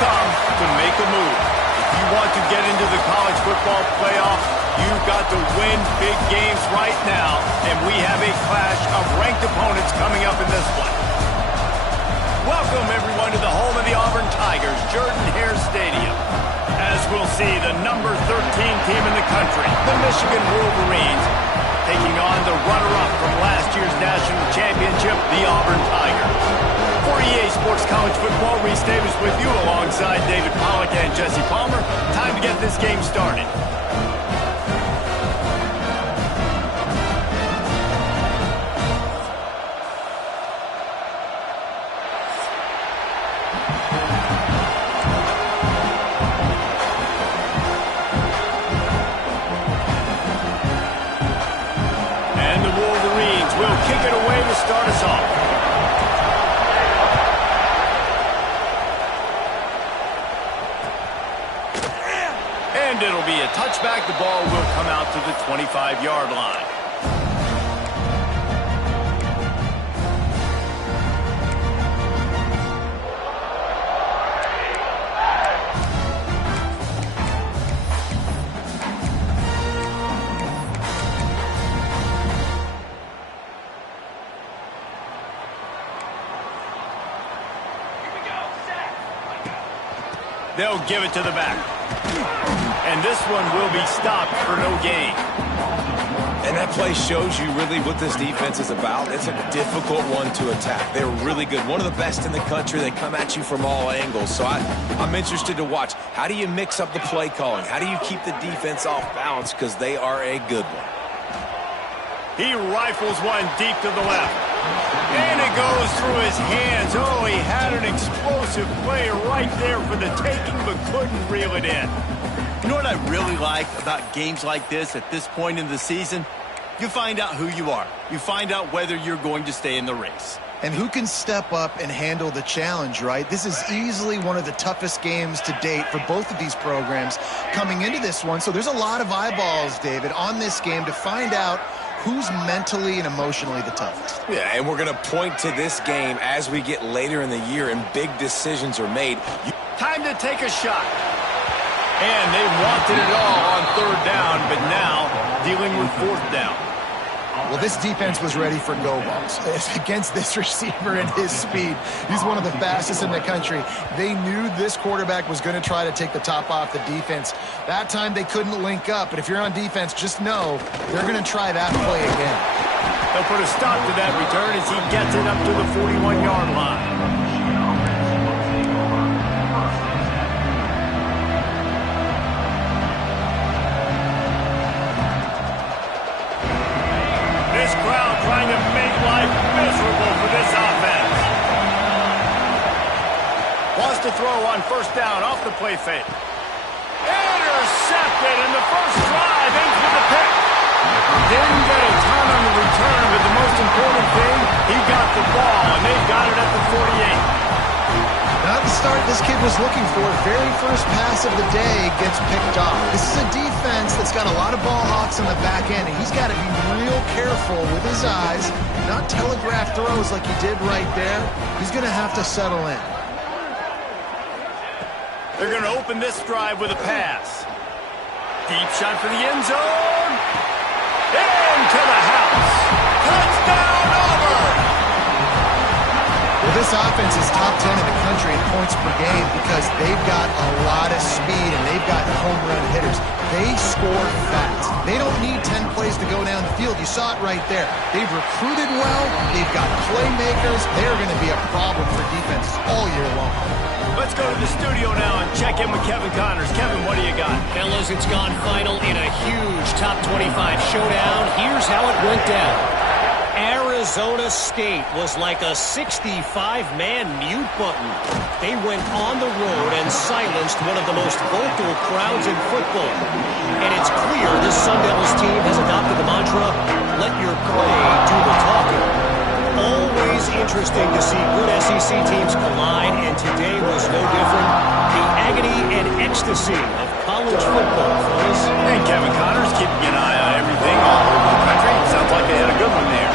come to make a move. If you want to get into the college football playoff, you've got to win big games right now, and we have a clash of ranked opponents coming up in this one. Welcome, everyone, to the home of the Auburn Tigers, Jordan-Hare Stadium. As we'll see, the number 13 team in the country, the Michigan Wolverines, taking on the runner-up from last year's national championship, the Auburn Tigers. For EA Sports College Football, Reese Davis with you alongside David Pollack and Jesse Palmer. Time to get this game started. Start us off. And it'll be a touchback. The ball will come out to the 25-yard line. They'll give it to the back. And this one will be stopped for no gain. And that play shows you really what this defense is about. It's a difficult one to attack. They're really good. One of the best in the country. They come at you from all angles. So I'm interested to watch. How do you mix up the play calling? How do you keep the defense off balance? Because they are a good one. He rifles one deep to the left. And it goes through his hands. Oh, he had an explosive play right there for the taking, but couldn't reel it in. You know what I really like about games like this at this point in the season? You find out who you are. You find out whether you're going to stay in the race. And who can step up and handle the challenge, right? This is easily one of the toughest games to date for both of these programs coming into this one. So there's a lot of eyeballs, David, on this game to find out who's mentally and emotionally the toughest. Yeah, and we're going to point to this game as we get later in the year and big decisions are made. Time to take a shot. And they wanted it all on third down, but now dealing with fourth down. Well, this defense was ready for go balls. Against this receiver and his speed, he's one of the fastest in the country. They knew this quarterback was going to try to take the top off the defense. That time they couldn't link up, but if you're on defense, just know they're going to try that play again. They'll put a stop to that return as he gets it up to the 41-yard line. This crowd trying to make life miserable for this offense. Wants to throw on first down off the play fake. Intercepted, and the first drive ends with a pick. Didn't get a ton on the return, but the most important thing, he got the ball, and they've got it at the 48. Not the start this kid was looking for. Very first pass of the day gets picked off. This is a defense that's got a lot of ball hawks on the back end, and he's got to be real careful with his eyes, not telegraph throws like he did right there. He's going to have to settle in. They're going to open this drive with a pass. Deep shot for the end zone. Into the house. Touchdown, Auburn! Well, this offense is top 10 in the country in points per game because they've got a lot of speed and they've got home run hitters. They score fast. They don't need 10 plays to go down the field. You saw it right there. They've recruited well. They've got playmakers. They're going to be a problem for defenses all year long. Let's go to the studio now and check in with Kevin Connors. Kevin, what do you got? Fellas, it's gone final in a huge top 25 showdown. Here's how it went down. Arizona State was like a 65-man mute button. They went on the road and silenced one of the most vocal crowds in football. And it's clear this Sun Devils team has adopted the mantra, let your play do the talking. Always interesting to see good SEC teams collide, and today was no different. The agony and ecstasy of college football, fellas. And Kevin Connors keeping an eye on everything all over the country. Sounds like they had a good one there.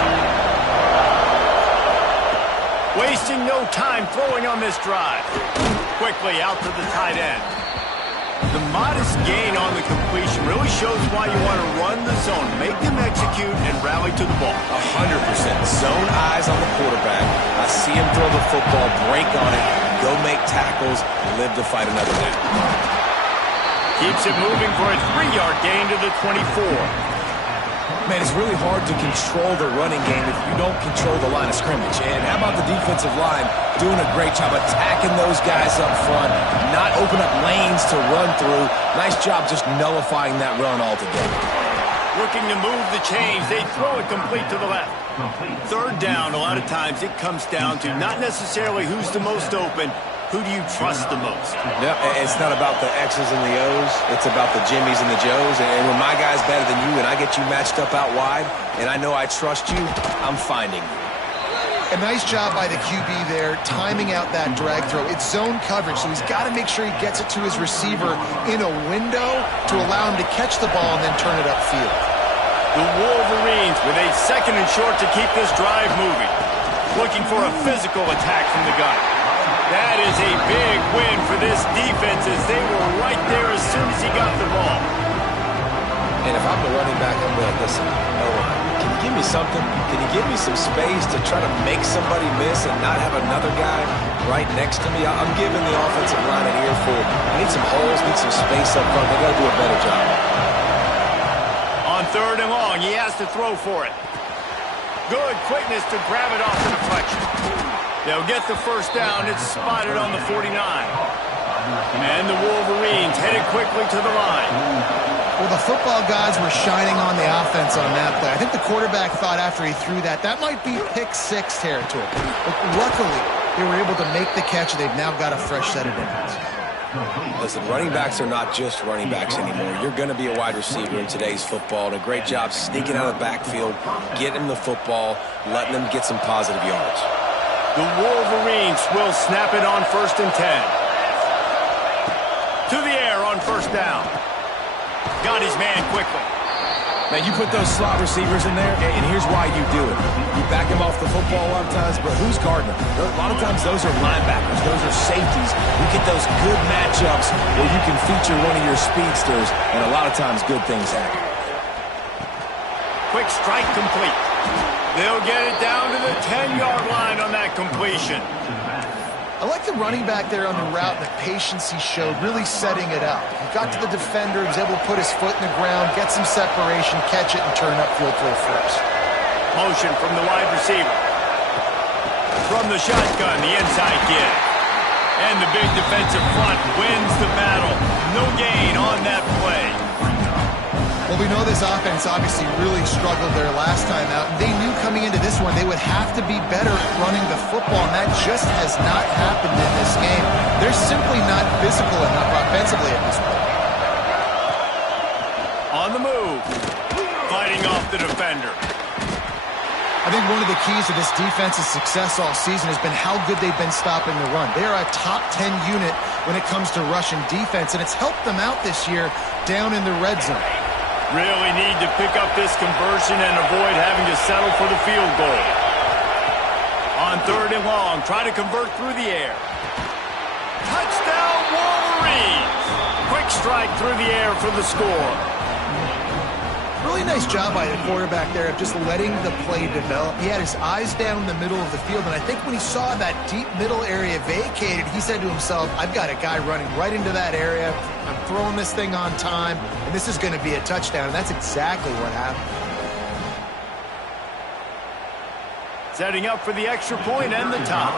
Wasting no time throwing on this drive. quickly out to the tight end. The modest gain on the completion really shows why you want to run the zone, make them execute, and rally to the ball. 100%. Zone eyes on the quarterback. I see him throw the football, break on it, go make tackles, live to fight another down. Keeps it moving for a 3-yard gain to the 24. Man, it's really hard to control the running game if you don't control the line of scrimmage. And how about the defensive line doing a great job attacking those guys up front, not open up lanes to run through. Nice job just nullifying that run altogether. Looking to move the chains. They throw it complete to the left. Third down, a lot of times it comes down to not necessarily who's the most open, who do you trust the most? Yep, it's not about the X's and the O's. It's about the Jimmies and the Joes. And when my guy's better than you and I get you matched up out wide and I know I trust you, I'm finding you. A nice job by the QB there, timing out that drag throw. It's zone coverage, so he's got to make sure he gets it to his receiver in a window to allow him to catch the ball and then turn it upfield. The Wolverines with a 2nd and short to keep this drive moving. Looking for a physical attack from the gun. That is a big win for this defense as they were right there as soon as he got the ball. And if I'm the running back, I'm going to listen. Can you give me something? Can you give me some space to try to make somebody miss and not have another guy right next to me? I'm giving the offensive line an earful. I need some holes, need some space up front. They got to do a better job. On 3rd and long, he has to throw for it. Good quickness to grab it off the deflection. They'll get the first down. It's spotted on the 49. And the Wolverines headed quickly to the line. Well, the football gods were shining on the offense on that play. I think the quarterback thought after he threw that might be pick 6 territory. But luckily, they were able to make the catch. They've now got a fresh set of downs. Listen, running backs are not just running backs anymore. You're going to be a wide receiver in today's football. And a great job sneaking out of the backfield, getting the football, letting them get some positive yards. The Wolverines will snap it on 1st and 10. To the air on 1st down. Got his man quickly. Now, you put those slot receivers in there, and here's why you do it. You back him off the football a lot of times, but who's guarding him? A lot of times, those are linebackers. Those are safeties. You get those good matchups where you can feature one of your speedsters, and a lot of times, good things happen. Quick strike complete. They'll get it down to the 10-yard line on that completion. I like the running back there on the route and the patience he showed, really setting it up. He got to the defender, he was able to put his foot in the ground, get some separation, catch it, and turn upfield for a first. Motion from the wide receiver. From the shotgun, the inside give. And the big defensive front wins the battle. No gain on that play. Well, we know this offense obviously really struggled there last time out. And they knew coming into this one they would have to be better at running the football, and that just has not happened in this game. They're simply not physical enough offensively at this point. On the move. Fighting off the defender. I think one of the keys to this defense's success all season has been how good they've been stopping the run. They are a top 10 unit when it comes to rushing defense, and it's helped them out this year down in the red zone. Really need to pick up this conversion and avoid having to settle for the field goal. On 3rd and long, try to convert through the air. Touchdown, Wolverines! Quick strike through the air for the score. Really nice job by the quarterback there of just letting the play develop. He had his eyes down in the middle of the field, and I think when he saw that deep middle area vacated, he said to himself, I've got a guy running right into that area. I'm throwing this thing on time, and this is going to be a touchdown, and that's exactly what happened. Setting up for the extra point and the top.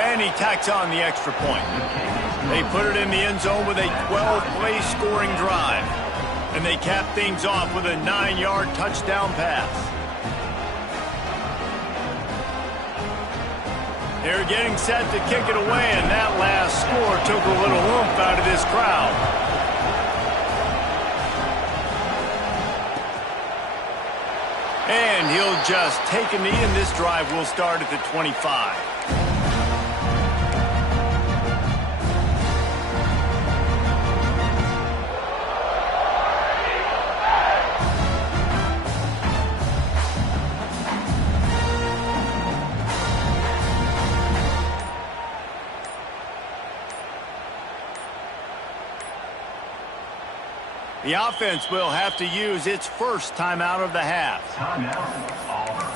And he tacks on the extra point. They put it in the end zone with a 12-play scoring drive. And they cap things off with a 9-yard touchdown pass. They're getting set to kick it away, and that last score took a little oomph out of this crowd. And he'll just take a knee, and this drive will start at the 25. The offense will have to use its first timeout of the half. Timeout, Auburn.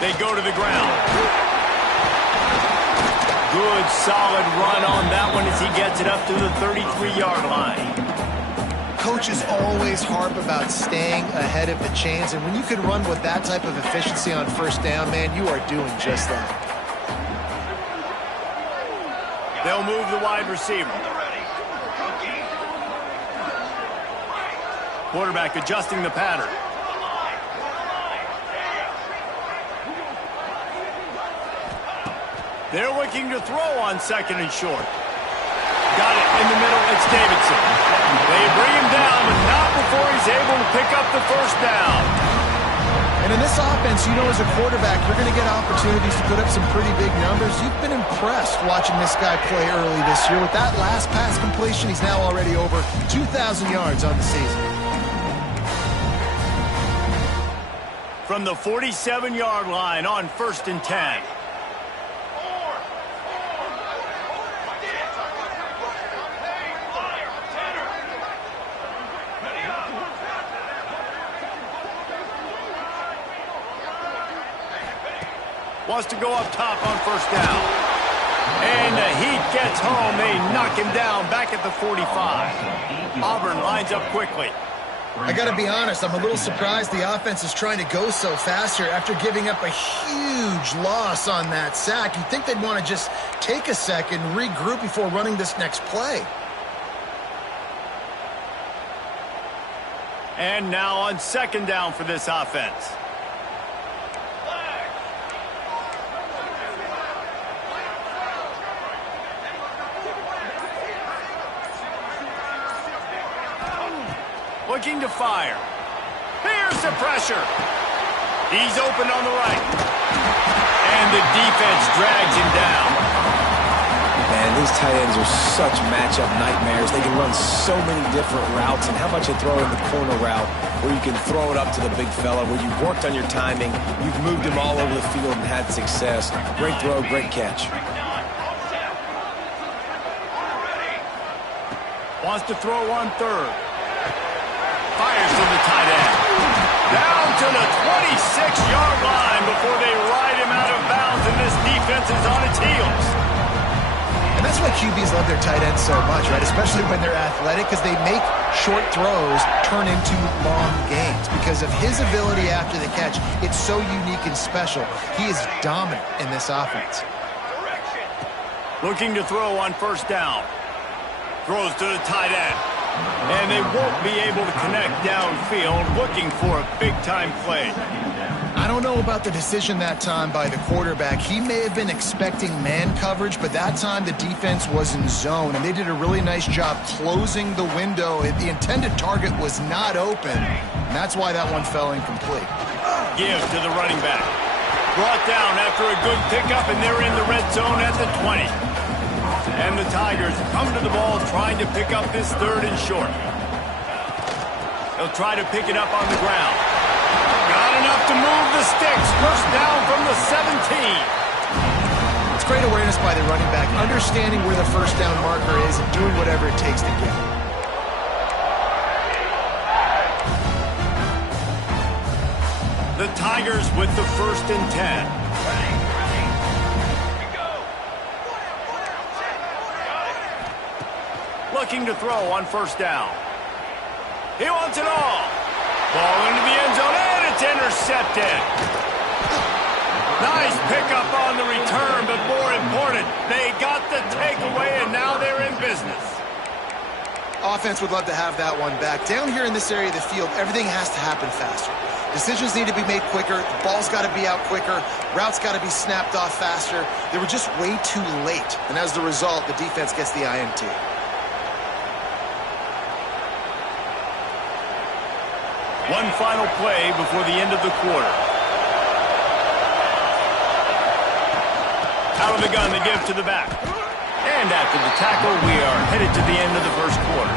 They go to the ground. Good, solid run on that one as he gets it up to the 33-yard line. Coaches always harp about staying ahead of the chains, and when you can run with that type of efficiency on first down, man, you are doing just that. They'll move the wide receiver. Quarterback adjusting the pattern. They're looking to throw on second and short. Got it in the middle. It's Davidson. They bring him down, but not before he's able to pick up the first down. And in this offense, you know, as a quarterback, you're going to get opportunities to put up some pretty big numbers. You've been impressed watching this guy play early this year. With that last pass completion, he's now already over 2,000 yards on the season. From the 47-yard line on 1st and 10. Wants to go up top on first down. And the heat gets home. They knock him down back at the 45. Auburn lines up quickly. I got to be honest, I'm a little surprised the offense is trying to go so fast here after giving up a huge loss on that sack. You'd think they'd want to just take a second, regroup before running this next play. And now on second down for this offense. Looking to fire. Here's the pressure. He's open on the right. And the defense drags him down. Man, these tight ends are such matchup nightmares. They can run so many different routes, and how about you throw in the corner route where you can throw it up to the big fella, where you've worked on your timing, you've moved him all over the field and had success. Great throw, great catch. Wants to throw on third. Fires to the tight end. Down to the 26-yard line before they ride him out of bounds, and this defense is on its heels. And that's why QBs love their tight ends so much, right? Especially when they're athletic, because they make short throws turn into long gains. Because of his ability after the catch, it's so unique and special. He is dominant in this offense. Looking to throw on first down. Throws to the tight end. And they won't be able to connect downfield, looking for a big-time play. I don't know about the decision that time by the quarterback. He may have been expecting man coverage, but that time the defense was in zone, and they did a really nice job closing the window. The intended target was not open, and that's why that one fell incomplete. Give to the running back. Brought down after a good pickup, and they're in the red zone at the 20. And the Tigers come to the ball trying to pick up this third and short. They'll try to pick it up on the ground. Got enough to move the sticks. First down from the 17. It's great awareness by the running back, understanding where the first down marker is and doing whatever it takes to get it. The Tigers with the 1st and 10. Looking to throw on first down. He wants it all. Ball into the end zone, and it's intercepted. Nice pickup on the return, but more important, they got the takeaway, and now they're in business. Offense would love to have that one back. Down here in this area of the field, everything has to happen faster. Decisions need to be made quicker. The ball's got to be out quicker. Routes got to be snapped off faster. They were just way too late, and as the result, the defense gets the INT. One final play before the end of the quarter. Out of the gun, they give to the back. And after the tackle, we are headed to the end of the first quarter.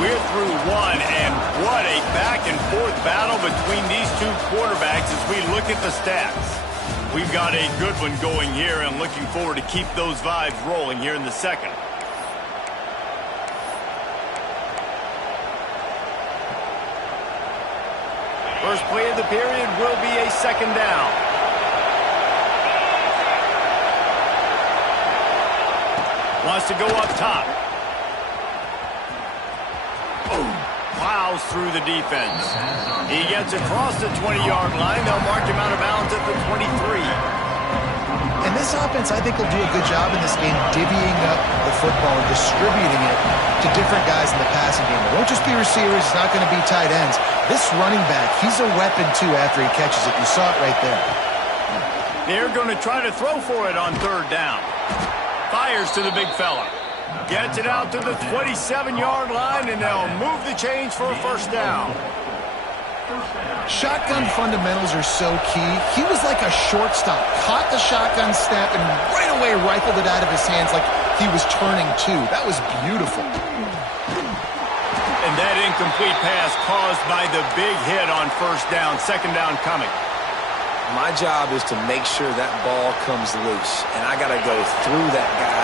We're through one, and what a back-and-forth battle between these two quarterbacks as we look at the stats. We've got a good one going here, and looking forward to keep those vibes rolling here in the second. First play of the period will be a second down. Wants to go up top. Plows through the defense. He gets across the 20-yard line. They'll mark him out of bounds at the 23. And this offense, I think, will do a good job in this game divvying up the football and distributing it to different guys in the passing game. It won't just be receivers. It's not going to be tight ends. This running back, he's a weapon, too, after he catches it. You saw it right there. They're going to try to throw for it on third down. Fires to the big fella. Gets it out to the 27-yard line, and they'll move the chains for a first down. Shotgun fundamentals are so key. He was like a shortstop. Caught the shotgun snap and right away rifled it out of his hands like he was turning two. That was beautiful. And that incomplete pass caused by the big hit on first down. Second down coming. My job is to make sure that ball comes loose, and I got to go through that guy,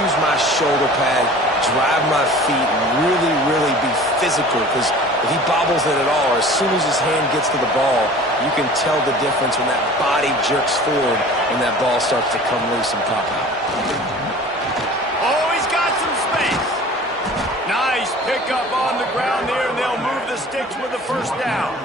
use my shoulder pad, drive my feet, and really, really be physical, because if he bobbles it at all, or as soon as his hand gets to the ball, you can tell the difference when that body jerks forward and that ball starts to come loose and pop out. Oh, he's got some space. Nice pickup on the ground there, and they'll move the sticks with the first down.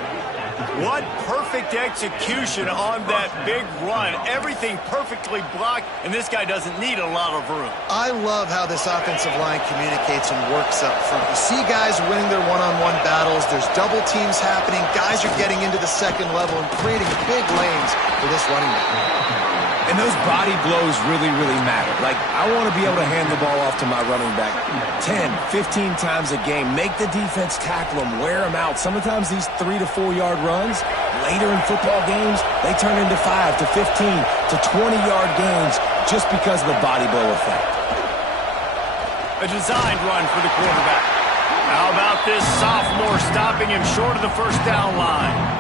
What perfect execution on that big run. Everything perfectly blocked, and this guy doesn't need a lot of room. I love how this offensive line communicates and works up front. You see guys winning their one-on-one battles. There's double teams happening. Guys are getting into the second level and creating big lanes for this running back. And those body blows really, really matter. Like, I want to be able to hand the ball off to my running back 10, 15 times a game. Make the defense tackle them, wear them out. Sometimes these 3 to 4 yard runs, later in football games, they turn into 5 to 15 to 20-yard gains just because of the body blow effect. A designed run for the quarterback. How about this sophomore stopping him short of the first down line?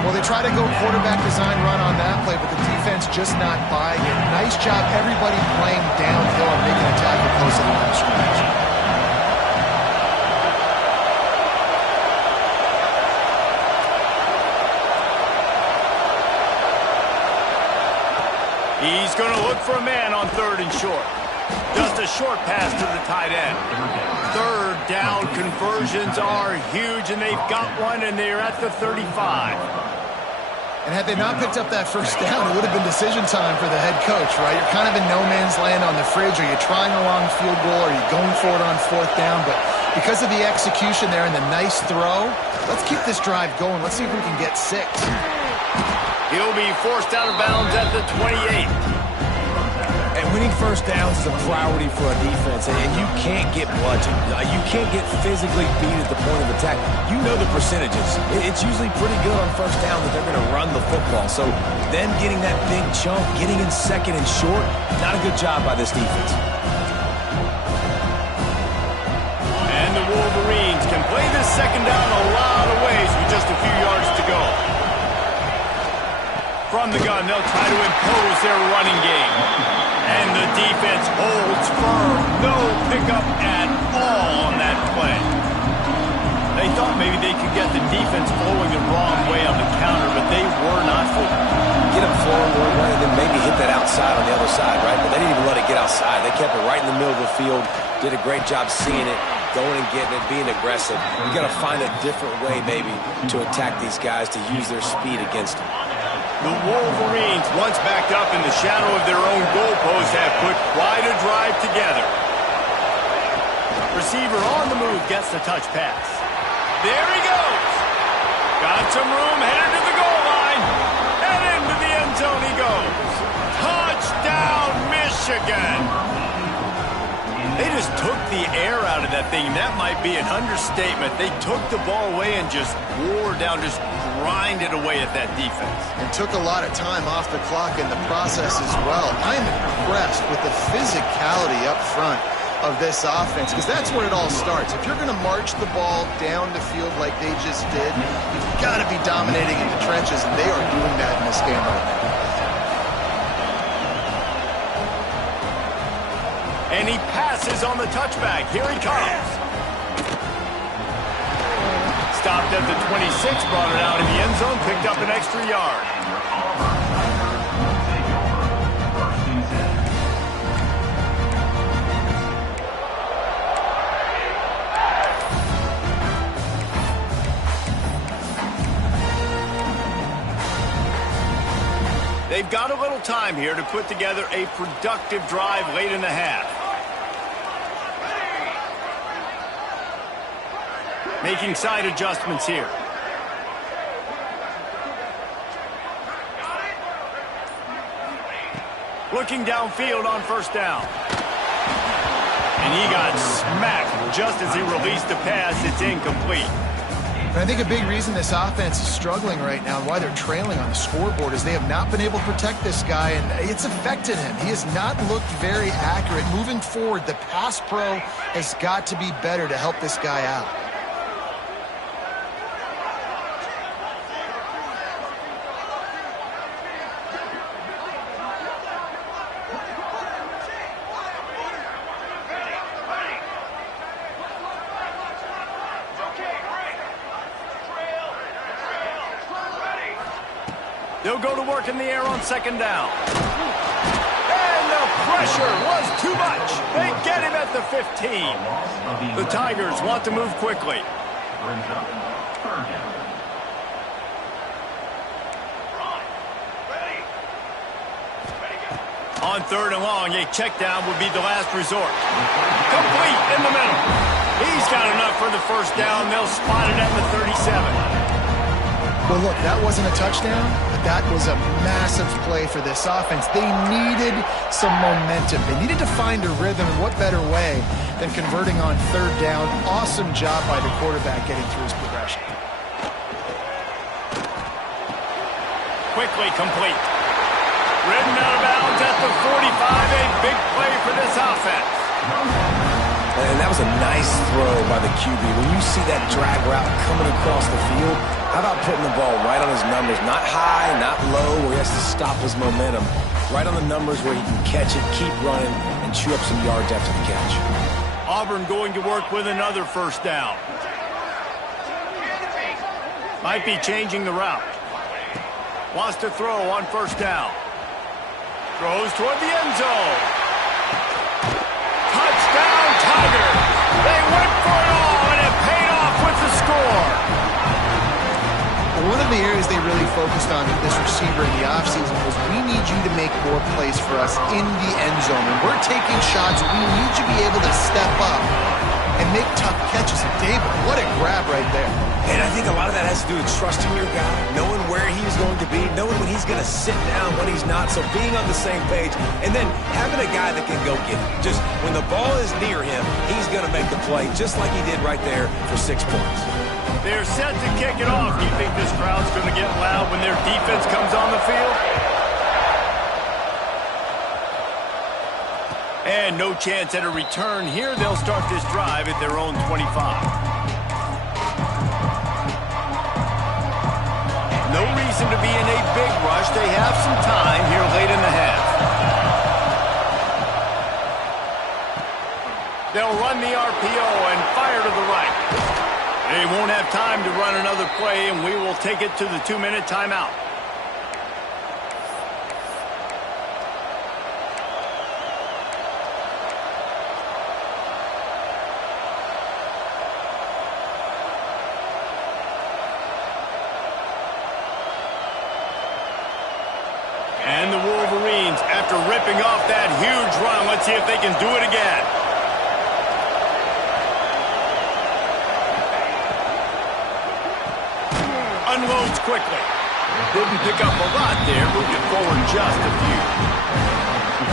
Well, they try to go quarterback design run on that play, but the defense just not buying it. Nice job, everybody playing downhill and making a tackle close to the line of scrimmage. He's going to look for a man on third and short. Just a short pass to the tight end. Third down conversions are huge, and they've got one, and they're at the 35. And had they not picked up that first down, it would have been decision time for the head coach, right? You're kind of in no man's land on the fridge. Are you trying a long field goal? Are you going for it on fourth down? But because of the execution there and the nice throw, let's keep this drive going. Let's see if we can get 6. He'll be forced out of bounds at the 28. And winning first downs is a priority for a defense, and you can't get bludgeoned. You can't get physically beat at the point of attack. You know the percentages. It's usually pretty good on first down that they're going to run the football. So them getting that big chunk, getting in second and short, not a good job by this defense. And the Wolverines can play this second down a lot of ways with just a few yards to go. From the gun, they'll try to impose their running game. And the defense holds firm. No pickup at all on that play. They thought maybe they could get the defense flowing the wrong way on the counter, but they were not fooled. Get them flowing one way and then maybe hit that outside on the other side, right? But they didn't even let it get outside. They kept it right in the middle of the field, did a great job seeing it, going and getting it, being aggressive. You got to find a different way maybe to attack these guys to use their speed against them. The Wolverines, once backed up in the shadow of their own goalpost, have put quite a drive together. Receiver on the move gets the touch pass. There he goes. Got some room, headed to the goal line. And into the end zone he goes. Touchdown, Michigan. They just took the air out of that thing. That might be an understatement. They took the ball away and just wore down, just grinded away at that defense. And took a lot of time off the clock in the process as well. I'm impressed with the physicality up front. of this offense, because that's where it all starts. If you're going to march the ball down the field like they just did, you've got to be dominating in the trenches, and they are doing that in this game right now. And he passes on the touchback. Here he comes. Stopped at the 26, brought it out in the end zone, picked up an extra yard. They've got a little time here to put together a productive drive late in the half. Making side adjustments here. Looking downfield on first down. And he got smacked just as he released the pass. It's incomplete. And I think a big reason this offense is struggling right now and why they're trailing on the scoreboard is they have not been able to protect this guy, and it's affected him. He has not looked very accurate. Moving forward, the pass pro has got to be better to help this guy out. They'll go to work in the air on second down. And the pressure was too much. They get him at the 15. The Tigers want to move quickly. On third and long, a check down would be the last resort. Complete in the middle. He's got enough for the first down. They'll spot it at the 37. Well, look, that wasn't a touchdown, but that was a massive play for this offense. They needed some momentum. They needed to find a rhythm, and what better way than converting on third down. Awesome job by the quarterback getting through his progression. Quickly complete. Ridden out of bounds at the 45. A big play for this offense. And that was a nice throw by the QB. When you see that drag route coming across the field, how about putting the ball right on his numbers? Not high, not low, where he has to stop his momentum. Right on the numbers where he can catch it, keep running, and chew up some yards after the catch. Auburn going to work with another first down. Might be changing the route. Wants to throw on first down. Throws toward the end zone. Touchdown, Tigers! They went for it all, and it paid off with the score. One of the areas they really focused on with this receiver in the offseason was, we need you to make more plays for us in the end zone. When we're taking shots, we need you to be able to step up and make tough catches. And David, what a grab right there. And I think a lot of that has to do with trusting your guy, knowing where he's going to be, knowing when he's going to sit down, when he's not, so being on the same page, and then having a guy that can go get it. Just when the ball is near him, he's going to make the play, just like he did right there for 6 points. They're set to kick it off. Do you think this crowd's going to get loud when their defense comes on the field? And no chance at a return here. They'll start this drive at their own 25. No reason to be in a big rush. They have some time here late in the half. They'll run the RPO and fire to the right. They won't have time to run another play, and we will take it to the 2-minute timeout. And the Wolverines, after ripping off that huge run, let's see if they can do it again. Unloads quickly. Didn't pick up a lot there, moved it forward just a few.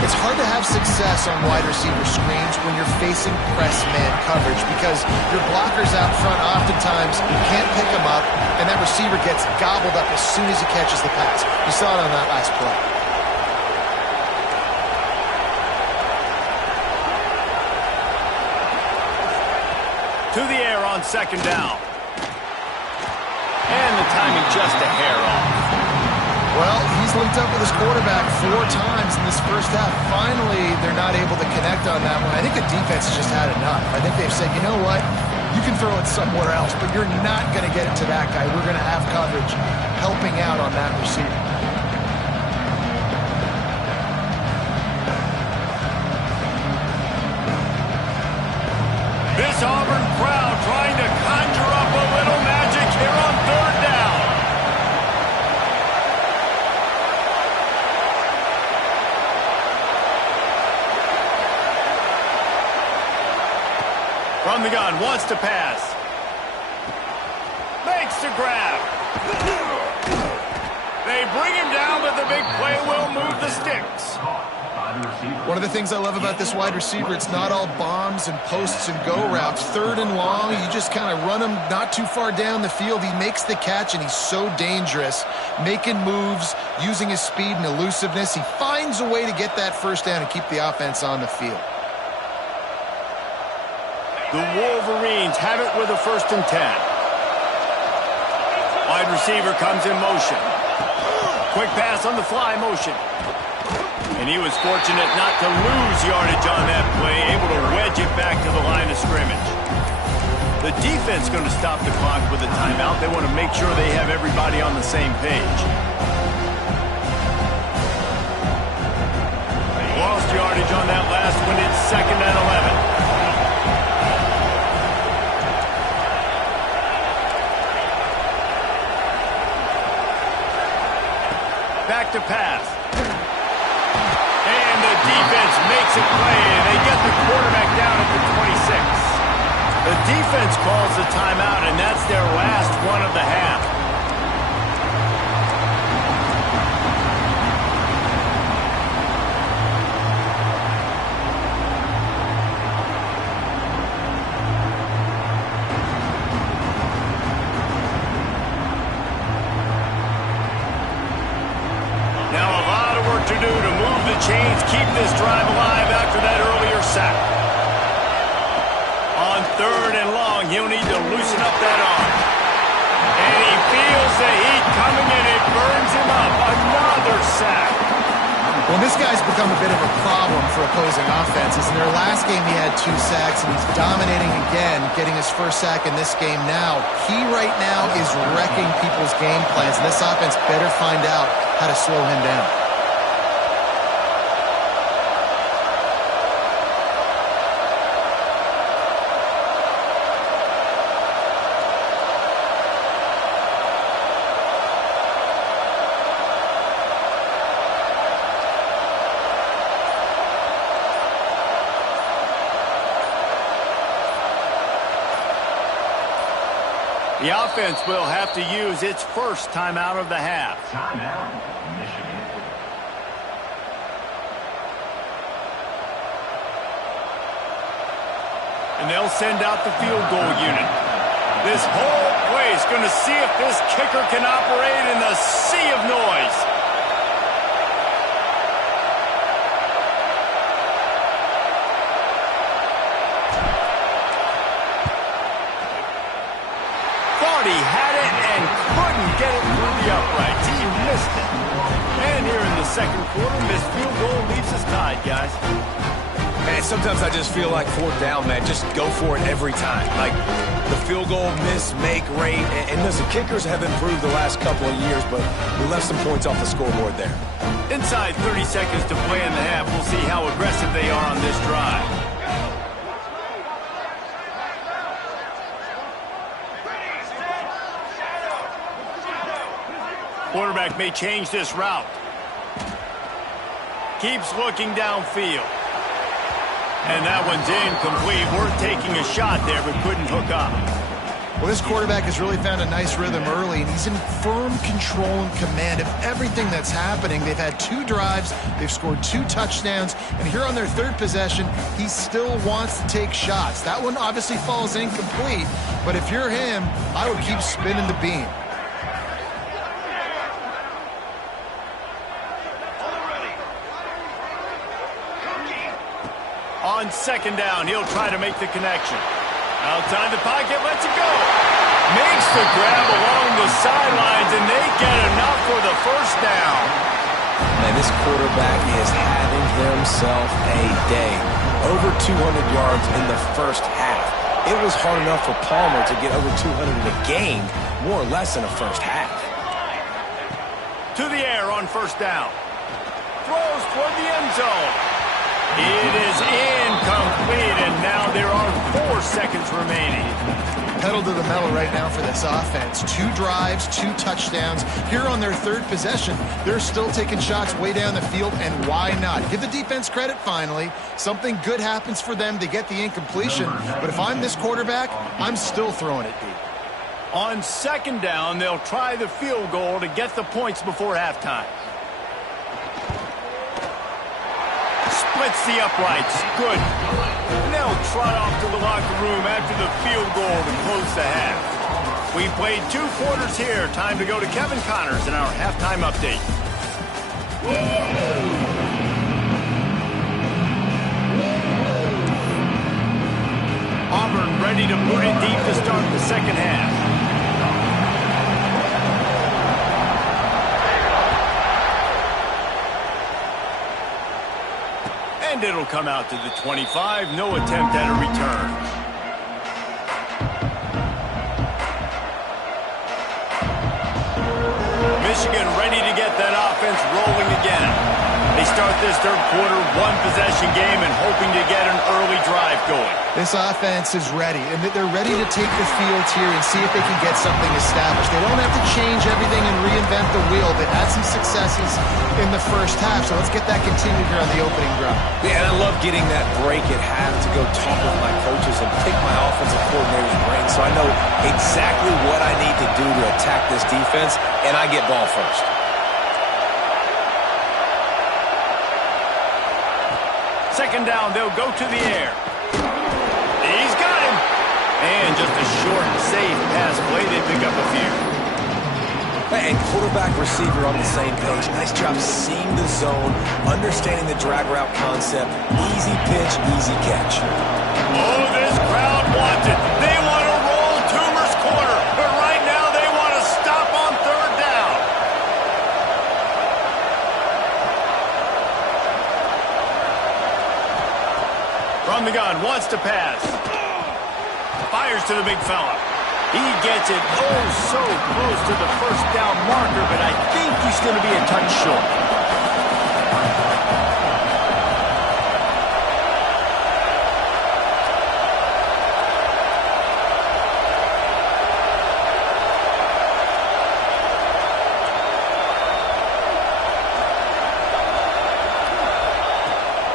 It's hard to have success on wide receiver screens when you're facing press man coverage, because your blockers out front oftentimes you can't pick them up, and that receiver gets gobbled up as soon as he catches the pass. You saw it on that last play. To the air on second down. And the timing just a hair off. Well, he's linked up with his quarterback 4 times in this first half. Finally, they're not able to connect on that one. I think the defense has just had enough. I think they've said, you know what? You can throw it somewhere else, but you're not going to get it to that guy. We're going to have coverage helping out on that receiver. This Auburn crowd trying to conjure up a little magic here on third down. From the gun, wants to pass. Makes the grab. They bring him down, but the big play will move the sticks. One of the things I love about this wide receiver, it's not all bombs and posts and go routes. Third and long, you just kind of run him not too far down the field. He makes the catch, and he's so dangerous, making moves, using his speed and elusiveness. He finds a way to get that first down and keep the offense on the field. The Wolverines have it with a 1st and 10. Wide receiver comes in motion. Quick pass on the fly motion. And he was fortunate not to lose yardage on that play, able to wedge it back to the line of scrimmage. The defense going to stop the clock with a timeout. They want to make sure they have everybody on the same page. Lost yardage on that last one. It's 2nd and 11. Back to pass. And the defense makes it play, and they get the quarterback down at the 26. The defense calls the timeout, and that's their last one of the half. To do to move the chains, keep this drive alive after that earlier sack. On 3rd and long, he'll need to loosen up that arm. And he feels the heat coming in. It burns him up. Another sack. Well, this guy's become a bit of a problem for opposing offenses. In their last game, he had 2 sacks, and he's dominating again, getting his 1st sack in this game now. He right now is wrecking people's game plans, and this offense better find out how to slow him down. The offense will have to use its first timeout of the half. Timeout, Michigan. And they'll send out the field goal unit. This whole place going to see if this kicker can operate in the sea of noise. He had it and couldn't get it through the uprights. He missed it. And here in the 2nd quarter, missed field goal leaves us tied, guys. Man, sometimes I just feel like 4th down, man. Just go for it every time. Like the field goal miss, make rate. And listen, kickers have improved the last couple of years, but we left some points off the scoreboard there. Inside 30 seconds to play in the half. We'll see how aggressive they are on this drive. Quarterback may change this route. Keeps looking downfield. And that one's incomplete. Worth taking a shot there, but couldn't hook up. Well, this quarterback has really found a nice rhythm early, and he's in firm control and command of everything that's happening. They've had 2 drives. They've scored 2 touchdowns. And here on their 3rd possession, he still wants to take shots. That one obviously falls incomplete. But if you're him, I would keep spinning the beam. On 2nd down, he'll try to make the connection. Outside the pocket, lets it go. Makes the grab along the sidelines, and they get enough for the first down. Man, this quarterback is having himself a day. Over 200 yards in the first half. It was hard enough for Palmer to get over 200 in a game, more or less in the first half. To the air on first down. Throws toward the end zone. It is incomplete, and now there are 4 seconds remaining. Pedal to the metal right now for this offense. 2 drives, 2 touchdowns. Here on their 3rd possession, they're still taking shots way down the field, and why not? Give the defense credit finally. Something good happens for them to get the incompletion, but if I'm this quarterback, I'm still throwing it deep. On 2nd down, they'll try the field goal to get the points before halftime. Splits the uprights. Good. And they'll trot off to the locker room after the field goal to close the half. We played 2 quarters here. Time to go to Kevin Connors in our halftime update. Auburn ready to put it deep to start the second half. And it'll come out to the 25. No attempt at a return. Michigan ready to get that offense rolling again. They start this 3rd quarter 1-possession game and hoping to get an early drive going. This offense is ready, and they're ready to take the field here and see if they can get something established. They don't have to change everything and reinvent the wheel. They've had some successes in the first half, so let's get that continued here on the opening drive. Yeah, and I love getting that break at half to go talk with my coaches and pick my offensive coordinator's brain so I know exactly what I need to do to attack this defense, and I get ball first. Second down, they'll go to the air. He's got him. And just a short, safe pass play. They pick up a few. And quarterback, receiver on the same page. Nice job seeing the zone, understanding the drag route concept. Easy pitch, easy catch. Oh, this crowd wants it. They want to roll Toomer's corner. But right now they want to stop on 3rd down. From the gun, wants to pass. Fires to the big fella. He gets it so close to the first down marker, but I think he's going to be a touch short.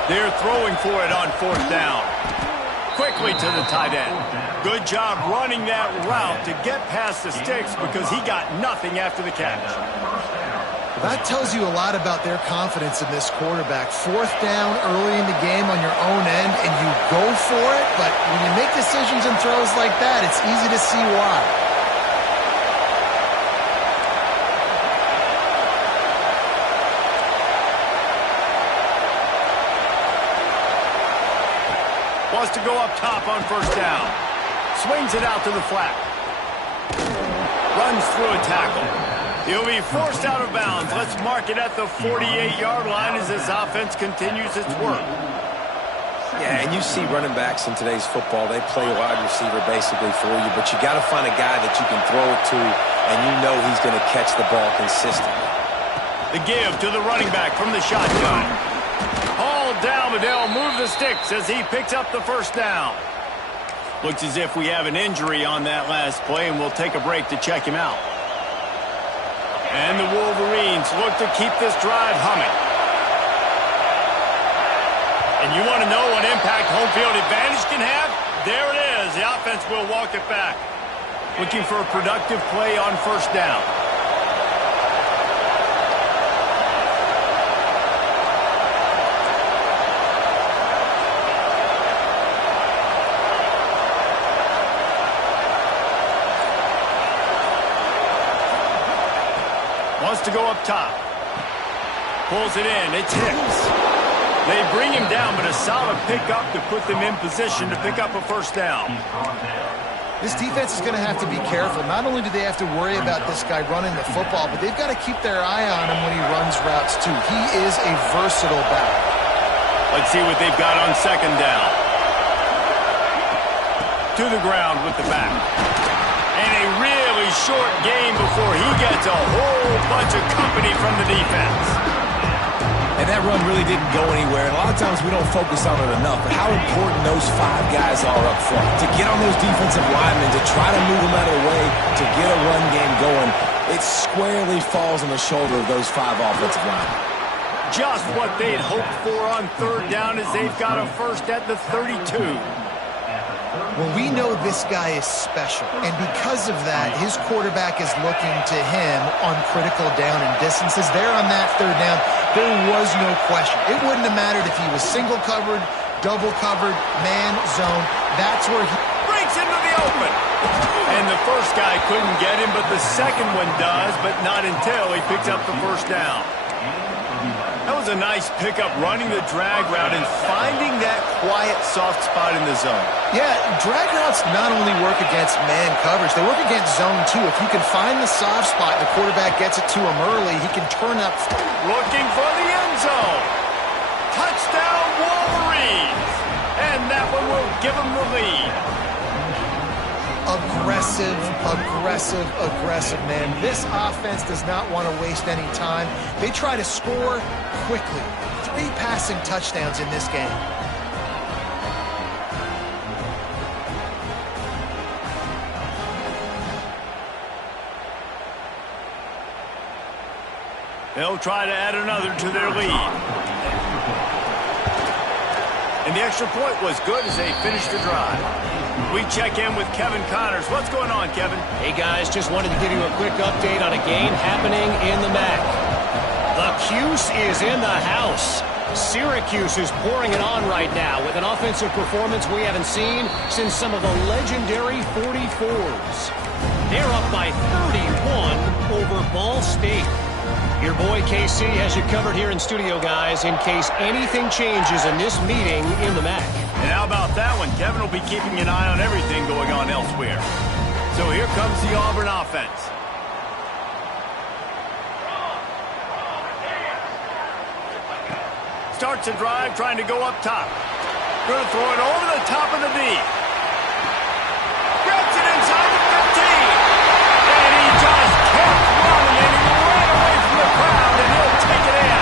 They're throwing for it on 4th down. Quickly to the tight end. Good job running that route to get past the sticks because he got nothing after the catch. That tells you a lot about their confidence in this quarterback. 4th down early in the game on your own end, and you go for it, but when you make decisions and throws like that, it's easy to see why. Wants to go up top on 1st down. Swings it out to the flat. Runs through a tackle. He'll be forced out of bounds. Let's mark it at the 48-yard line as this offense continues its work. Yeah, and you see running backs in today's football, they play wide receiver basically for you, but you got to find a guy that you can throw it to, and you know he's going to catch the ball consistently. The give to the running back from the shotgun. Hauled down, but they'll move the sticks as he picks up the 1st down. Looks as if we have an injury on that last play, and we'll take a break to check him out. And the Wolverines look to keep this drive humming. And you want to know what impact home field advantage can have? There it is. The offense will walk it back. Looking for a productive play on 1st down. Wants to go up top. Pulls it in. It's Hicks. They bring him down, but a solid pickup to put them in position to pick up a first down. This defense is going to have to be careful. Not only do they have to worry about this guy running the football, but they've got to keep their eye on him when he runs routes too. He is a versatile back. Let's see what they've got on second down. To the ground with the back. And a really short game before he gets a whole bunch of company from the defense. And that run really didn't go anywhere. And a lot of times we don't focus on it enough, but how important those 5 guys are up front. To get on those defensive linemen, to try to move them out of the way, to get a run game going, it squarely falls on the shoulder of those 5 offensive linemen. Just what they'd hoped for on third down as they've got a first at the 32. Well, we know this guy is special, and because of that, his quarterback is looking to him on critical down and distances. There on that third down, there was no question. It wouldn't have mattered if he was single covered, double covered, man, zone. That's where he breaks into the open. And the first guy couldn't get him, but the second one does, but not until he picks up the first down. That was a nice pickup, running the drag route and finding that quiet, soft spot in the zone. Yeah, drag routes not only work against man coverage, they work against zone too. If you can find the soft spot and the quarterback gets it to him early, he can turn up. Looking for the end zone. Touchdown, Wolverines. And that one will give him the lead. Aggressive, aggressive, aggressive, man. This offense does not want to waste any time. They try to score quickly. 3 passing touchdowns in this game. They'll try to add another to their lead. And the extra point was good as they finished the drive. We check in with Kevin Connors. What's going on, Kevin? Hey, guys, just wanted to give you a quick update on a game happening in the MAC. The Cuse is in the house. Syracuse is pouring it on right now with an offensive performance we haven't seen since some of the legendary 44s. They're up by 31 over Ball State. Your boy KC has you covered here in studio, guys, in case anything changes in this meeting in the MAC. And how about that one? Kevin will be keeping an eye on everything going on elsewhere. So here comes the Auburn offense. Starts a drive trying to go up top. Going to throw it over the top of the D. Grabs it inside the 15. And he just kept running, and he ran away from the crowd, and he'll take it in.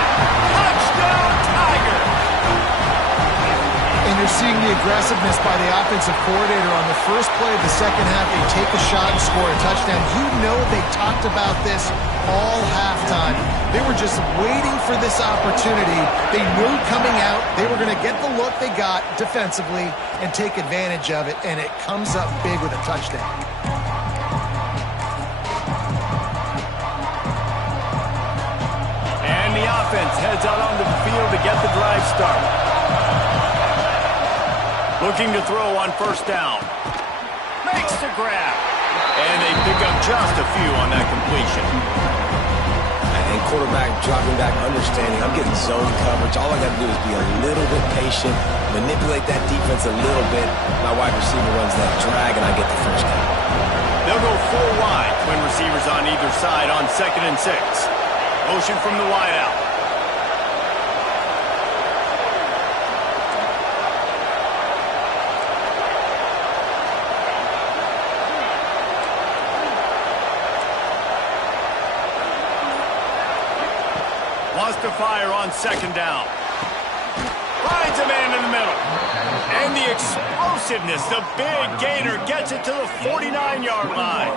Touchdown, Tiger! And you're seeing the aggressiveness by the offensive coordinator on the first play of the second half. They take a shot and score a touchdown. You know they talked about this all halftime. They were just waiting for this opportunity. They knew coming out they were going to get the look they got defensively and take advantage of it, and it comes up big with a touchdown. And the offense heads out onto the field to get the drive started. Looking to throw on first down. Makes the grab. And they pick up just a few on that completion. And quarterback dropping back, understanding I'm getting zone coverage. All I got to do is be a little bit patient, manipulate that defense a little bit. My wide receiver runs that drag, and I get the first down. They'll go 4 wide. Twin receivers on either side on 2nd and 6. Motion from the wide out. Wants to fire on 2nd down. Finds a man in the middle. And the explosiveness, the big gainer gets it to the 49-yard line.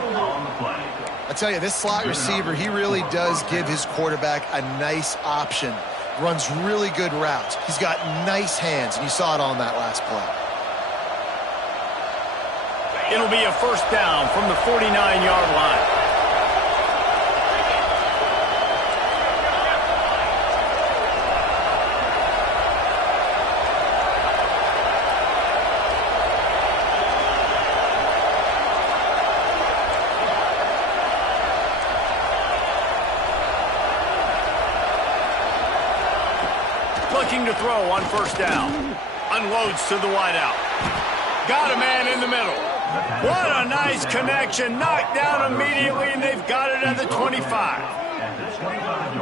I tell you, this slot receiver, he really does give his quarterback a nice option. Runs really good routes. He's got nice hands, and you saw it on that last play. It'll be a first down from the 49-yard line. Looking to throw on first down. Unloads to the wideout. Got a man in the middle. What a nice connection. Knocked down immediately, and they've got it at the 25.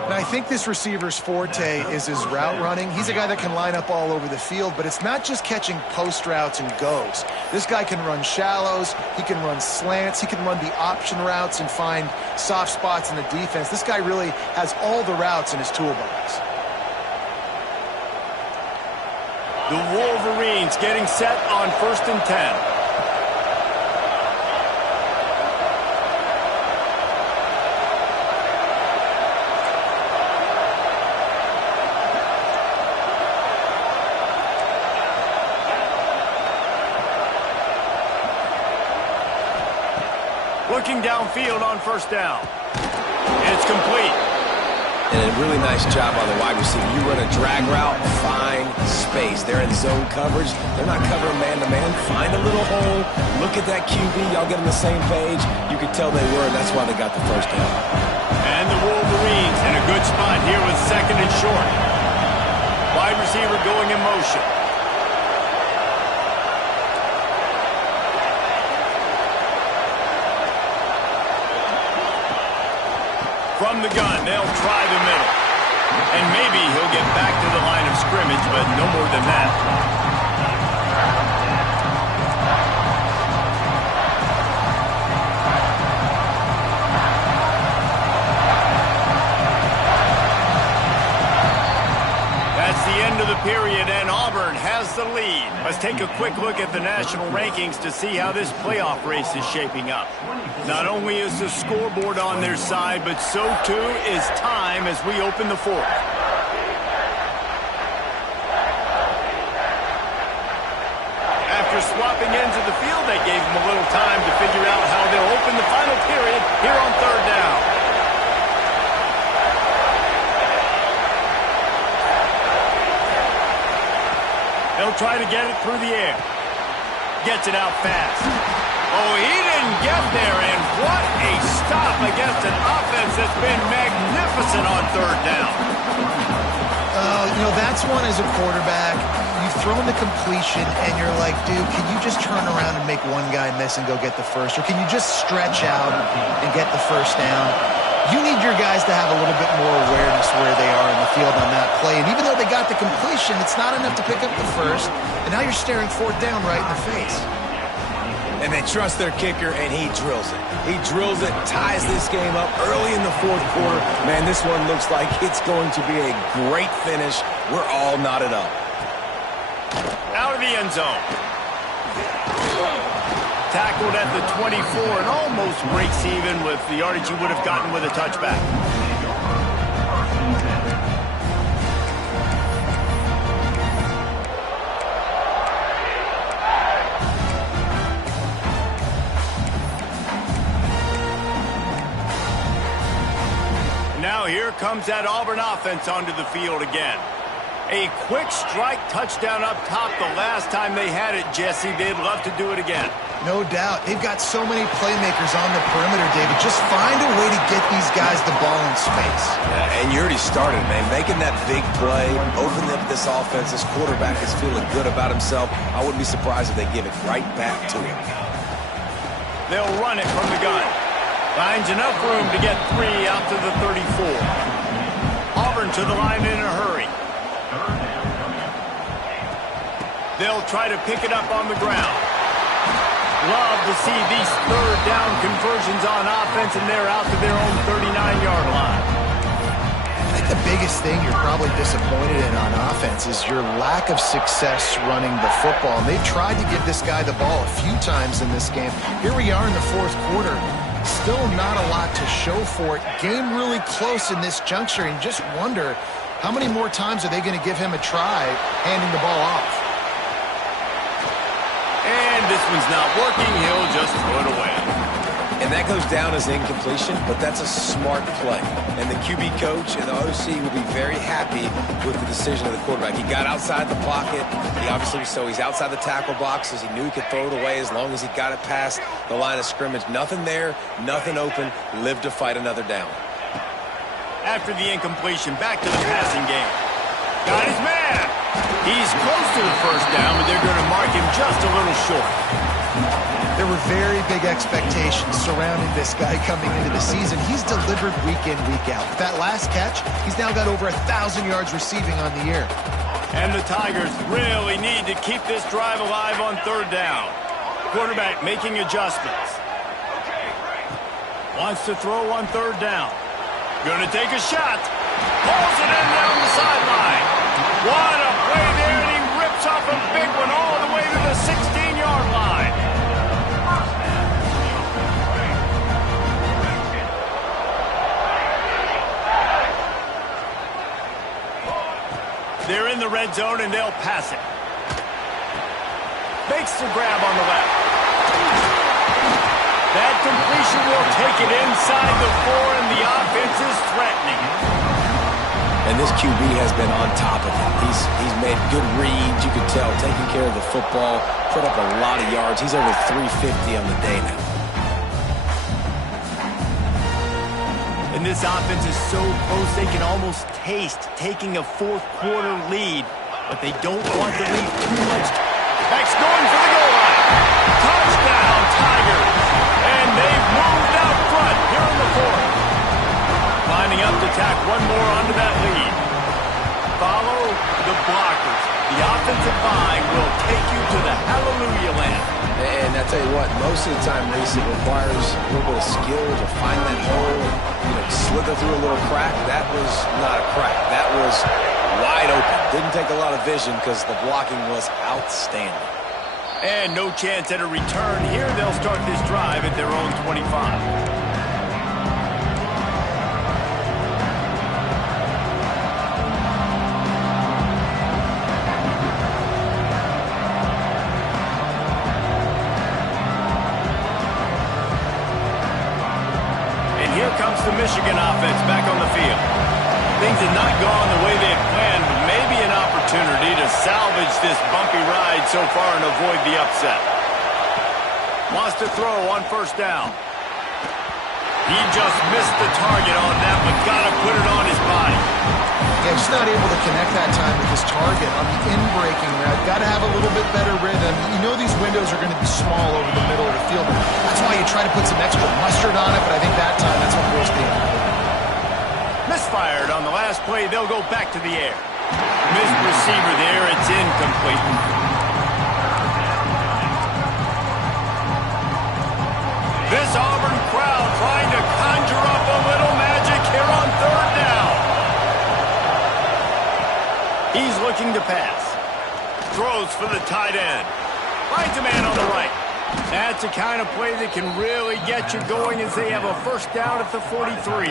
And I think this receiver's forte is his route running. He's a guy that can line up all over the field, but it's not just catching post routes and goes. This guy can run shallows, he can run slants, he can run the option routes and find soft spots in the defense. This guy really has all the routes in his toolbox. The Wolverines getting set on 1st and 10. Looking downfield on first down. It's complete. And a really nice job on the wide receiver. You run a drag route, find space. They're in zone coverage. They're not covering man-to-man. Find a little hole. Look at that QB. Y'all get on the same page. You could tell they were, and that's why they got the first down. And the Wolverines in a good spot here with 2nd and short. Wide receiver going in motion. From the gun, they'll try the middle. And maybe he'll get back to the line of scrimmage, but no more than that. That's the end of the period, and Auburn has the lead. Let's take a quick look at the national rankings to see how this playoff race is shaping up. Not only is the scoreboard on their side, but so too is time as we open the 4th. After swapping ends of the field, they gave them a little time to figure out how they'll open the final period here on 3rd down. They'll try to get it through the air. Gets it out fast. Oh, he didn't get there, and what a stop against an offense that's been magnificent on 3rd down. You know, that's one as a quarterback. You've thrown the completion, and you're like, dude, can you just turn around and make one guy miss and go get the first? Or can you just stretch out and get the first down? You need your guys to have a little bit more awareness where they are in the field on that play. And even though they got the completion, it's not enough to pick up the first. And now you're staring 4th down right in the face. And they trust their kicker, and he drills it. He drills it, ties this game up early in the 4th quarter. Man, this one looks like it's going to be a great finish. We're all knotted up. Out of the end zone. Tackled at the 24 and almost breaks even with the yardage you would have gotten with a touchback. Now here comes that Auburn offense onto the field again. A quick strike touchdown up top the last time they had it, Jesse. They'd love to do it again. No doubt. They've got so many playmakers on the perimeter, David. Just find a way to get these guys the ball in space. Yeah, and you already started, man. Making that big play, opening up this offense. This quarterback is feeling good about himself. I wouldn't be surprised if they give it right back to him. They'll run it from the gun. Finds enough room to get 3 out to the 34. Auburn to the line in a hurry. They'll try to pick it up on the ground. Love to see these 3rd down conversions on offense, and they're out to their own 39-yard line. I think the biggest thing you're probably disappointed in on offense is your lack of success running the football. And they've tried to give this guy the ball a few times in this game. Here we are in the 4th quarter. Still not a lot to show for it. Game really close in this juncture, and just wonder how many more times are they going to give him a try handing the ball off. And this one's not working. He'll just throw it away. And that goes down as incompletion, but that's a smart play. And the QB coach and the OC will be very happy with the decision of the quarterback. He got outside the pocket. He's outside the tackle box as he knew he could throw it away as long as he got it past the line of scrimmage. Nothing there, nothing open. Live to fight another down. After the incompletion, back to the passing game. Got his man. He's close to the first down, but they're going to mark him just a little short. There were very big expectations surrounding this guy coming into the season. He's delivered week in, week out. With that last catch, he's now got over 1,000 yards receiving on the year. And the Tigers really need to keep this drive alive on third down. Quarterback making adjustments. Wants to throw on third down. Going to take a shot. Pulls it in down the sideline. What a play there, and he rips off a big one all the way to the 16-yard line. They're in the red zone, and they'll pass it. Makes the grab on the left. That completion will take it inside the 4, and the offense is threatening it. And this QB has been on top of him. He's made good reads, you can tell, taking care of the football, put up a lot of yards. He's over 350 on the day now. And this offense is so close they can almost taste taking a fourth-quarter lead, but they don't want to leave too much. Back's going for the goal line. Touchdown, Tigers. And they've moved out front here in the fourth. Lining up to tack one more onto that lead. Follow the blockers. The offensive line will take you to the hallelujah land. And I tell you what, most of the time, Reese, it requires a little bit of skill to find that hole and slither through a little crack. That was not a crack. That was wide open. Didn't take a lot of vision because the blocking was outstanding. And no chance at a return here. They'll start this drive at their own 25. Here comes the Michigan offense back on the field. Things have not gone the way they had planned, but maybe an opportunity to salvage this bumpy ride so far and avoid the upset. Wants to throw on first down. He just missed the target on that, but got to put it on his body. Yeah, just not able to connect that time with his target on the in-breaking route. Got to have a little bit better rhythm. You know these windows are going to be small over the middle of the field. That's why you try to put some extra mustard on it, but I think that time that's what forced the error. Misfired on the last play. They'll go back to the air. Missed receiver there. It's incomplete. This Auburn crowd trying to conjure up a little magic here on third down. He's looking to pass. Throws for the tight end. Finds a man on the right. That's the kind of play that can really get you going as they have a first down at the 43.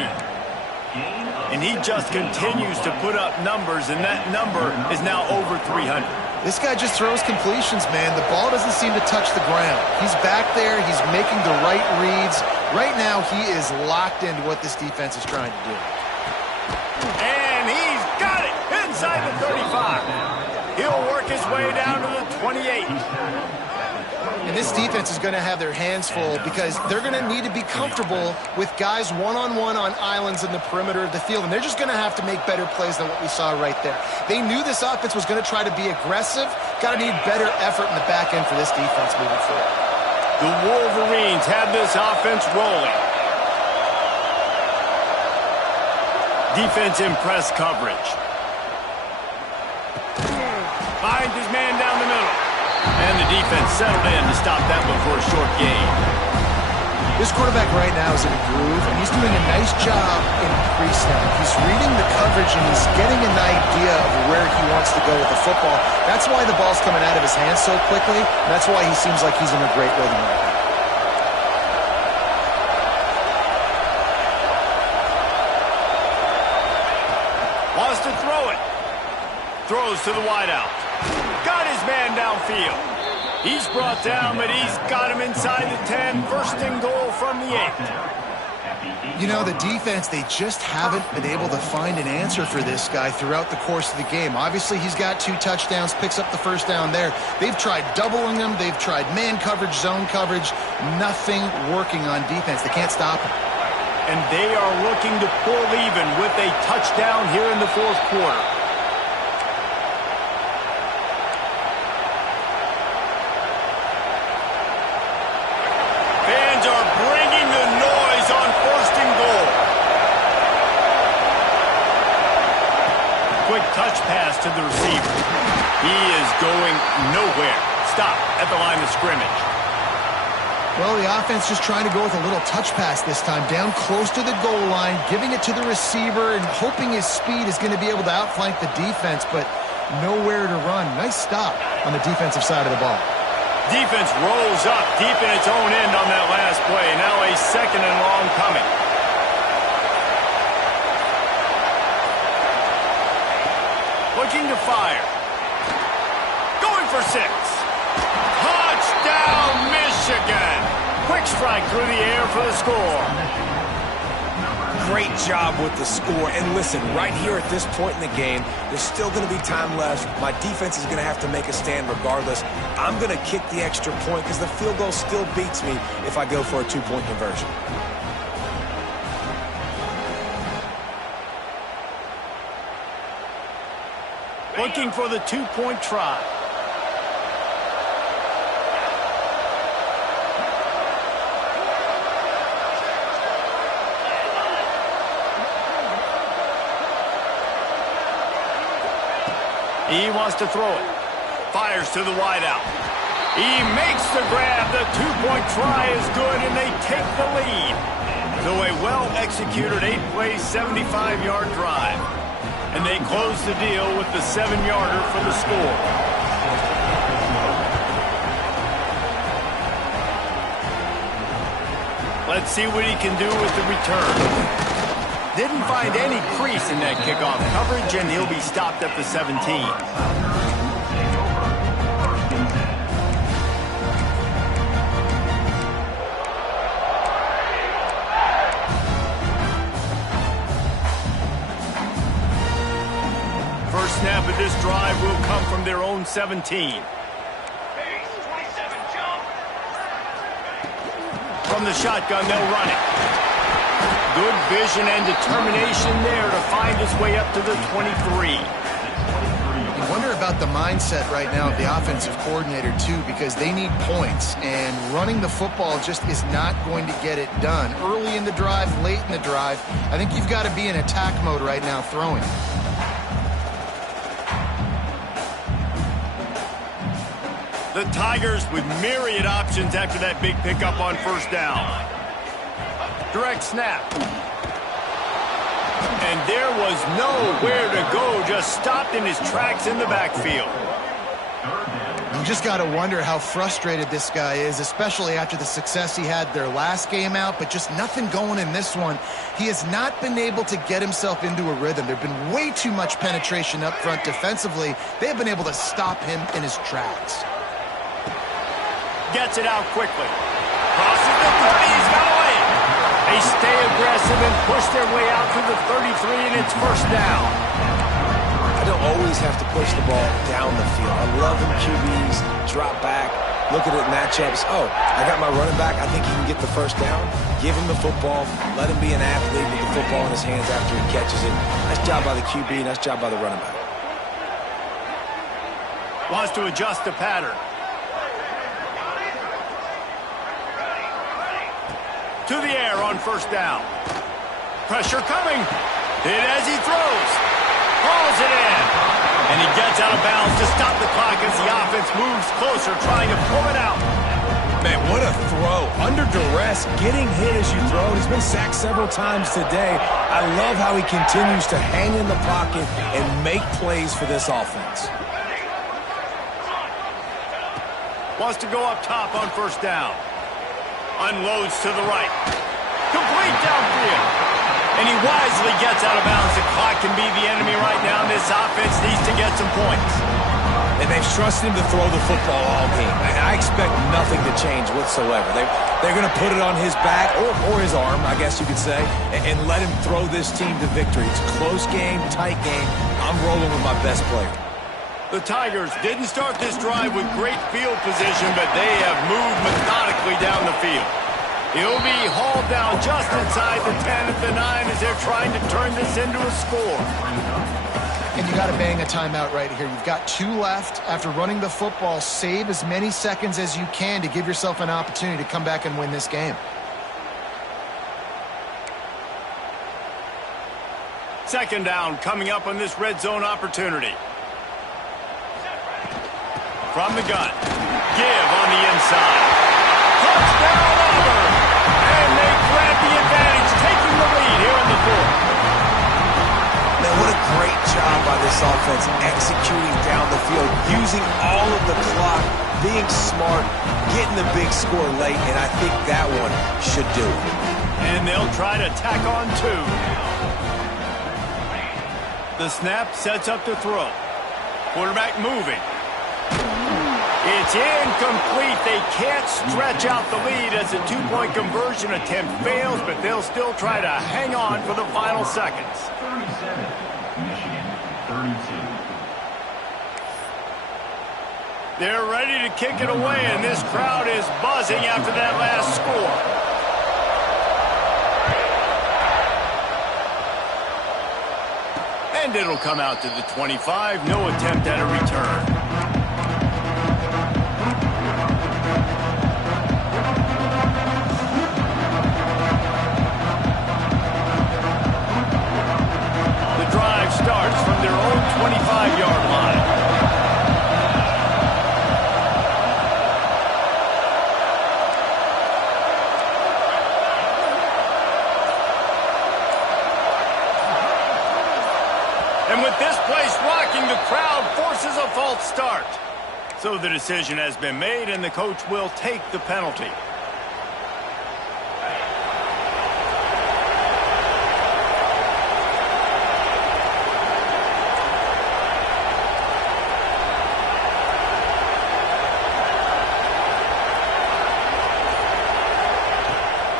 And he just continues to put up numbers, and that number is now over 300. This guy just throws completions, man. The ball doesn't seem to touch the ground. He's back there. He's making the right reads. Right now, he is locked into what this defense is trying to do. And he's got it inside the 35. He'll work his way down to the 28. And this defense is going to have their hands full because they're going to need to be comfortable with guys one-on-one on islands in the perimeter of the field. And they're just going to have to make better plays than what we saw right there. They knew this offense was going to try to be aggressive. Got to need better effort in the back end for this defense moving forward. The Wolverines have this offense rolling. Defense in press coverage. Finds his man down the middle. And the defense settled in to stop that one for a short gain. This quarterback right now is in a groove, and he's doing a nice job in pre-snap. He's reading the coverage, and he's getting an idea of where he wants to go with the football. That's why the ball's coming out of his hands so quickly. That's why he seems like he's in a great rhythm right now. Wants to throw it. Throws to the wideout. Got his man downfield. He's brought down, but he's got him inside the 10. First and goal from the 8. You know, the defense, they just haven't been able to find an answer for this guy throughout the course of the game. Obviously, he's got 2 touchdowns, picks up the first down there. They've tried doubling him. They've tried man coverage, zone coverage. Nothing working on defense. They can't stop him. And they are looking to pull even with a touchdown here in the fourth quarter. to the receiver. He is going nowhere. Stop at the line of scrimmage. Well, the offense just trying to go with a little touch pass this time, down close to the goal line, giving it to the receiver and hoping his speed is going to be able to outflank the defense, but nowhere to run. Nice stop on the defensive side of the ball. Defense rolls up deep in its own end on that last play. Now a 2nd and long coming. Looking to fire. Going for 6. Touchdown, Michigan. Quick strike through the air for the score. Great job with the score. And listen, right here at this point in the game, there's still going to be time left. My defense is going to have to make a stand regardless. I'm going to kick the extra point because the field goal still beats me if I go for a 2-point conversion. Looking for the 2-point try. He wants to throw it. Fires to the wideout. He makes the grab. The 2-point try is good, and they take the lead. So a well-executed 8-play, 75-yard drive. And they close the deal with the 7-yarder for the score. Let's see what he can do with the return. Didn't find any crease in that kickoff coverage, and he'll be stopped at the 17. First snap of this drive will come from their own 17. From the shotgun, they'll run it. Good vision and determination there to find his way up to the 23. You wonder about the mindset right now of the offensive coordinator, too, because they need points, and running the football just is not going to get it done. Early in the drive, late in the drive, I think you've got to be in attack mode right now throwing. The Tigers with myriad options after that big pickup on first down. Direct snap. And there was nowhere to go, just stopped in his tracks in the backfield. You just got to wonder how frustrated this guy is, especially after the success he had their last game out, but just nothing going in this one. He has not been able to get himself into a rhythm. There have been way too much penetration up front defensively. They have been able to stop him in his tracks. Gets it out quickly. Crosses the 30, he's got away. They stay aggressive and push their way out to the 33, and it's first down. I don't always have to push the ball down the field. I love when QBs drop back, look at it matchups. Oh, I got my running back. I think he can get the first down. Give him the football. Let him be an athlete with the football in his hands after he catches it. Nice job by the QB. Nice job by the running back. Wants to adjust the pattern. To the air on first down. Pressure coming. Hit as he throws. Hauls it in. And he gets out of bounds to stop the clock as the offense moves closer, trying to pull it out. Man, what a throw. Under duress, getting hit as you throw. He's been sacked several times today. I love how he continues to hang in the pocket and make plays for this offense. Wants to go up top on first down. Unloads to the right. Complete downfield. And he wisely gets out of bounds. The clock can be the enemy right now, and this offense needs to get some points. And they've trusted him to throw the football all game. I expect nothing to change whatsoever. They're going to put it on his back, or his arm, I guess you could say, and let him throw this team to victory. It's a close game, tight game. I'm rolling with my best player. The Tigers didn't start this drive with great field position, but they have moved methodically down the field. He'll be hauled down just inside the 10 at the 9 as they're trying to turn this into a score. And you got to bang a timeout right here. You've got 2 left. After running the football, save as many seconds as you can to give yourself an opportunity to come back and win this game. Second down coming up on this red zone opportunity. from the gun. Give on the inside. Touchdown, Auburn! And they grab the advantage, taking the lead here in the fourth. Man, what a great job by this offense executing down the field, using all of the clock, being smart, getting the big score late, and I think that one should do it. And they'll try to tack on two. The snap sets up the throw. Quarterback moving. It's incomplete. They can't stretch out the lead as the two-point conversion attempt fails, but they'll still try to hang on for the final seconds. 37, Michigan, 32. They're ready to kick it away, and this crowd is buzzing after that last score. And it'll come out to the 25. No attempt at a return. Starts from their own 25-yard line. And with this place rocking, the crowd forces a false start. So the decision has been made, and the coach will take the penalty.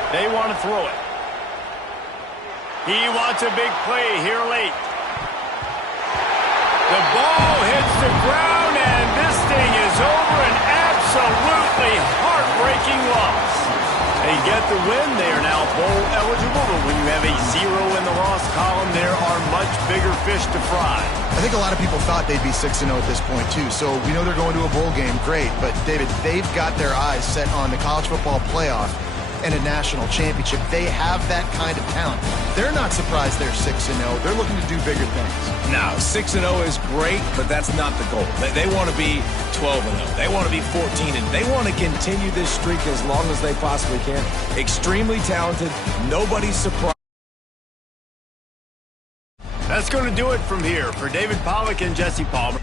They want to throw it. He wants a big play here late. The ball hits the ground, and this thing is over. An absolutely heartbreaking loss. They get the win. They are now bowl eligible, but when you have a 0 in the loss column, there are much bigger fish to fry. I think a lot of people thought they'd be 6-0 at this point, too. So we know they're going to a bowl game. Great. But, David, they've got their eyes set on the college football playoff and a national championship. They have that kind of talent. They're not surprised they're 6-0. They're looking to do bigger things. Now, 6-0 is great, but that's not the goal. They want to be 12-0. They want to be 14-0. They want to continue this streak as long as they possibly can. Extremely talented. Nobody's surprised. That's going to do it from here. For David Pollack and Jesse Palmer.